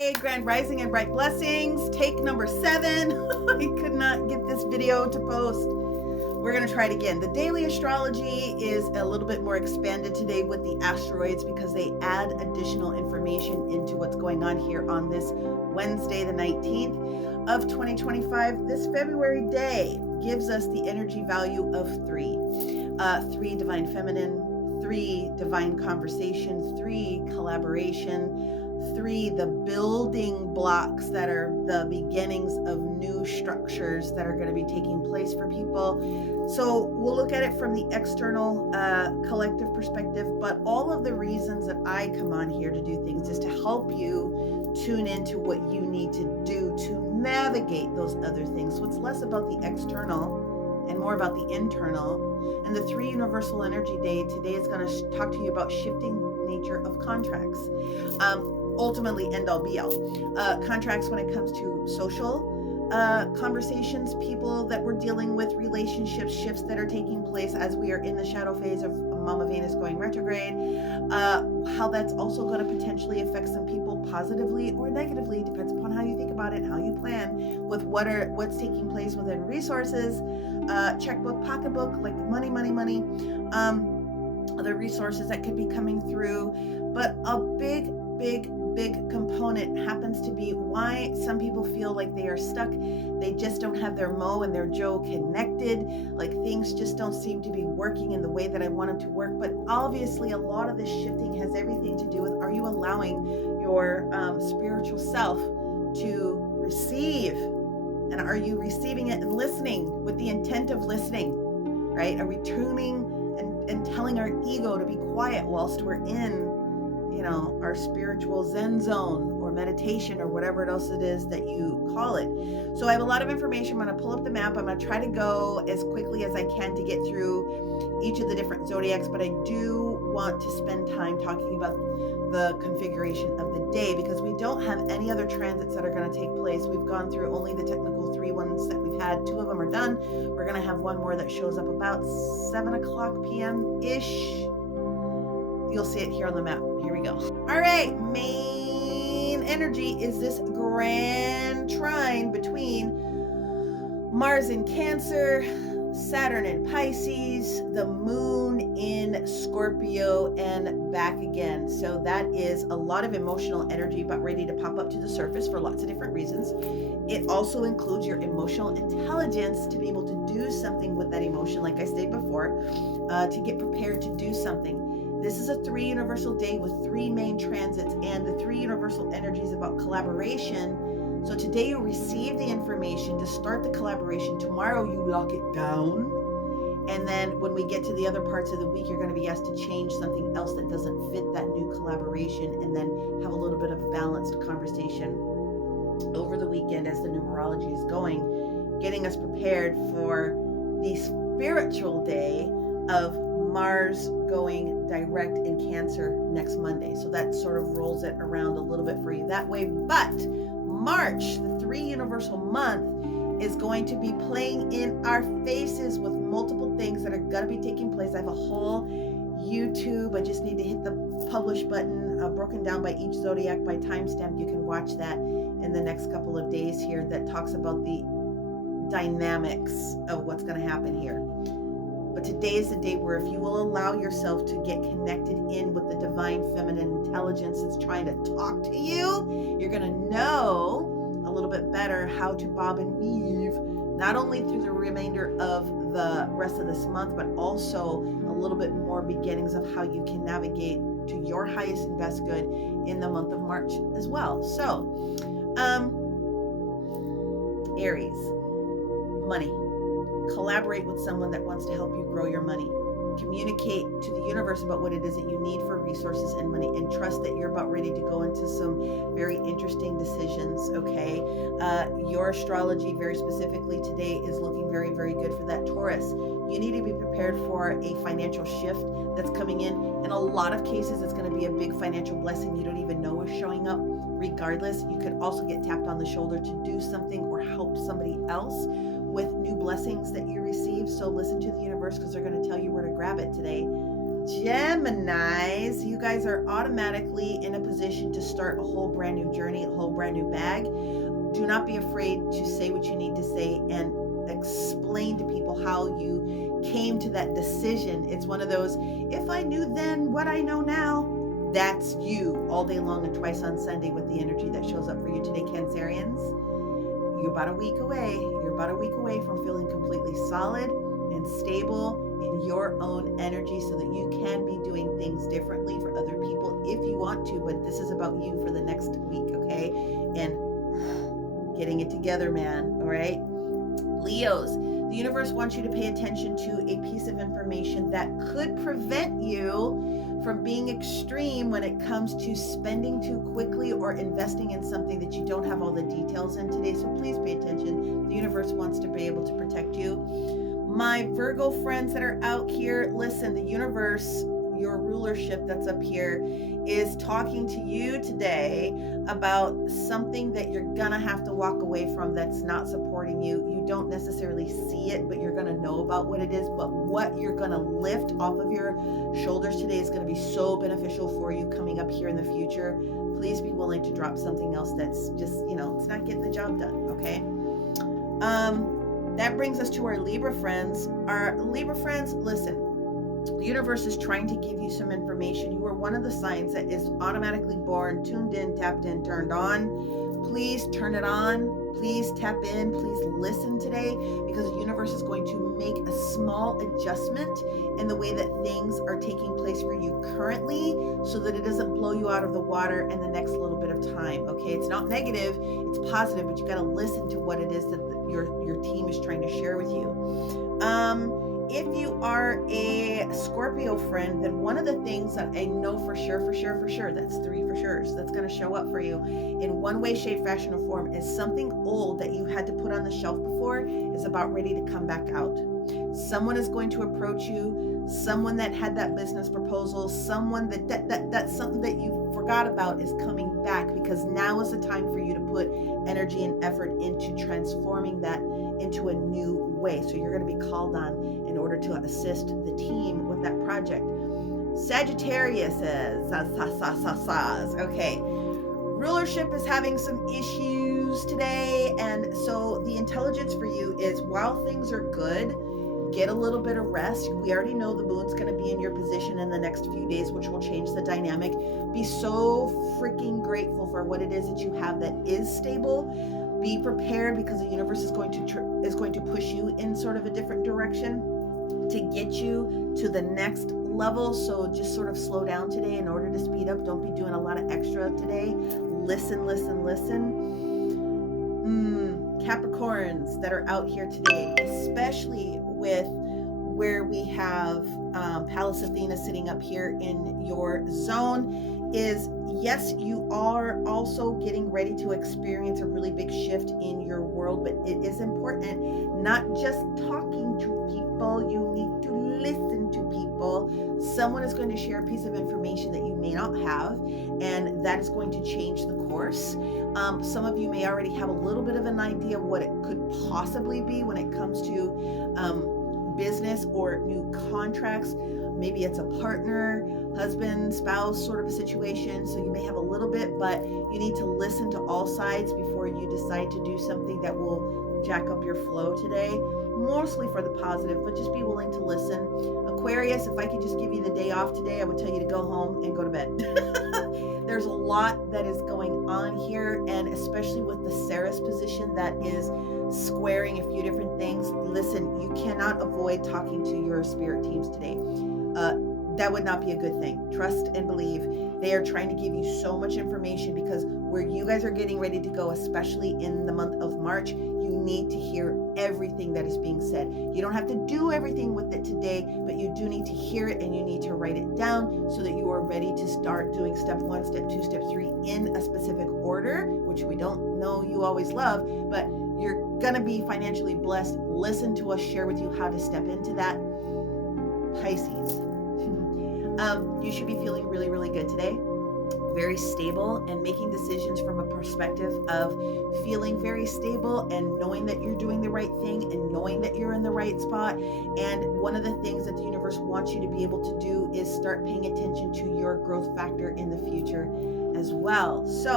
Hey, Grand Rising and Bright Blessings, take number 7. I could not get this video to post. We're going to try it again. The daily astrology is a little bit more expanded today with the asteroids because they add additional information into what's going on here on this Wednesday, the 19th of 2025. This February day gives us the energy value of 3. 3 divine feminine, 3 divine conversation, 3 collaboration, 3 the building blocks that are the beginnings of new structures that are going to be taking place for people. So we'll look at it from the external collective perspective, but all of the reasons that I come on here to do things is to help you tune into what you need to do to navigate those other things. So it's less about the external and more about the internal. And the 3 universal energy day today is going to talk to you about shifting nature of contracts. Ultimately, end all be all. Contracts when it comes to social conversations, people that we're dealing with, relationships, shifts that are taking place as we are in the shadow phase of Mama Venus going retrograde, how that's also going to potentially affect some people positively or negatively, depends upon how you think about it, how you plan with what's taking place within resources, checkbook, pocketbook, like money, other resources that could be coming through. But a big component happens to be why some people feel like they are stuck. They just don't have their Mo and their Joe connected. Like things just don't seem to be working in the way that I want them to work. But obviously a lot of this shifting has everything to do with, are you allowing your spiritual self to receive? And are you receiving it and listening with the intent of listening, right? Are we tuning and telling our ego to be quiet whilst we're in our spiritual Zen zone or meditation or whatever else it is that you call it. So I have a lot of information. I'm going to pull up the map. I'm going to try to go as quickly as I can to get through each of the different zodiacs, but I do want to spend time talking about the configuration of the day because we don't have any other transits that are going to take place. We've gone through only the technical 3 ones that we've had. 2 of them are done. We're going to have one more that shows up about 7 o'clock p.m.-ish. You'll see it here on the map. Here we go. All right, main energy is this grand trine between Mars in Cancer, Saturn in Pisces, the moon in Scorpio, and back again. So that is a lot of emotional energy about ready to pop up to the surface for lots of different reasons. It also includes your emotional intelligence to be able to do something with that emotion, like I stated before, to get prepared to do something. This is a 3 universal day with 3 main transits, and the 3 universal energies about collaboration. So today you receive the information to start the collaboration. Tomorrow you lock it down. And then when we get to the other parts of the week, you're going to be asked to change something else that doesn't fit that new collaboration, and then have a little bit of balanced conversation over the weekend as the numerology is going, getting us prepared for the spiritual day of Mars going direct in Cancer next Monday. So that sort of rolls it around a little bit for you that way. But March, the 3 universal month, is going to be playing in our faces with multiple things that are going to be taking place. I have a whole YouTube. I just need to hit the publish button, broken down by each zodiac by timestamp. You can watch that in the next couple of days here that talks about the dynamics of what's going to happen here. But today is the day where if you will allow yourself to get connected in with the divine feminine intelligence that's trying to talk to you, you're going to know a little bit better how to bob and weave, not only through the remainder of the rest of this month, but also a little bit more beginnings of how you can navigate to your highest and best good in the month of March as well. So, Aries, money. Collaborate with someone that wants to help you grow your money. Communicate to the universe about what it is that you need for resources and money, and trust that you're about ready to go into some very interesting decisions, okay? Your astrology, very specifically today, is looking very good for that Taurus. You need to be prepared for a financial shift that's coming in. In a lot of cases, it's going to be a big financial blessing you don't even know is showing up. Regardless, you could also get tapped on the shoulder to do something or help somebody else with new blessings that you receive. So listen to the universe because they're going to tell you where to grab it today. Geminis, you guys are automatically in a position to start a whole brand new journey, a whole brand new bag. Do not be afraid to say what you need to say and explain to people how you came to that decision. It's one of those, if I knew then what I know now. That's you all day long and twice on Sunday with the energy that shows up for you today, Cancerians. You're about a week away. You're about a week away from feeling completely solid and stable in your own energy so that you can be doing things differently for other people if you want to. But this is about you for the next week, okay? And getting it together, man. All right? Leos, the universe wants you to pay attention to a piece of information that could prevent you from being extreme when it comes to spending too quickly or investing in something that you don't have all the details in today. So please pay attention. The universe wants to be able to protect you. My Virgo friends that are out here, listen, the universe, your rulership that's up here, is talking to you today about something that you're gonna have to walk away from that's not supporting you. You don't necessarily see it, but you're gonna know about what it is. But what you're gonna lift off of your shoulders today is gonna be so beneficial for you coming up here in the future. Please be willing to drop something else that's just, it's not getting the job done, okay? That brings us to our Libra friends. Our Libra friends, listen, the universe is trying to give you some information. You are one of the signs that is automatically born, tuned in, tapped in, turned on. Please turn it on. Please tap in. Please listen today, because the universe is going to make a small adjustment in the way that things are taking place for you currently so that it doesn't blow you out of the water in the next little bit of time. Okay, it's not negative, it's positive, but you got to listen to what it is that your team is trying to share with you. If you are a Scorpio friend, then one of the things that I know for sure, that's 3 for sure's, that's going to show up for you in one way, shape, fashion, or form is something old that you had to put on the shelf before is about ready to come back out. Someone is going to approach you, someone that had that business proposal, someone that's something that you forgot about is coming back, because now is the time for you to put energy and effort into transforming that into a new way. So you're going to be called on in order to assist the team with that project. Sagittarius says, okay, rulership is having some issues today, and so the intelligence for you is, while things are good, get a little bit of rest. We already know the moon's going to be in your position in the next few days, which will change the dynamic. Be so freaking grateful for what it is that you have that is stable. Be prepared, because the universe is going to push you in sort of a different direction to get you to the next level. So just sort of slow down today in order to speed up. Don't be doing a lot of extra today. Listen. Capricorns that are out here today, especially with where we have Pallas Athena sitting up here in your zone, is yes, you are also getting ready to experience a really big shift in your world, but it is important not just talking to people, you need to listen to people. Someone is going to share a piece of information that you may not have, and that is going to change the course. Some of you may already have a little bit of an idea of what it could possibly be when it comes to business or new contracts. Maybe it's a partner, husband, spouse sort of a situation. So you may have a little bit, but you need to listen to all sides before you decide to do something that will jack up your flow today. Mostly for the positive, but just be willing to listen. Aquarius, if I could just give you the day off today, I would tell you to go home and go to bed. There's a lot that is going on here, and especially with the Ceres position that is squaring a few different things. Listen, you cannot avoid talking to your spirit teams today. That would not be a good thing. Trust and believe. They are trying to give you so much information, because where you guys are getting ready to go, especially in the month of March, you need to hear everything that is being said. You don't have to do everything with it today, but you do need to hear it, and you need to write it down so that you are ready to start doing step 1, step 2, step 3 in a specific order, which we don't know you always love, but you're going to be financially blessed. Listen to us share with you how to step into that. Pisces. You should be feeling really, really good today. very stable and making decisions from a perspective of feeling very stable and knowing that you're doing the right thing and knowing that you're in the right spot. And one of the things that the universe wants you to be able to do is start paying attention to your growth factor in the future as well. So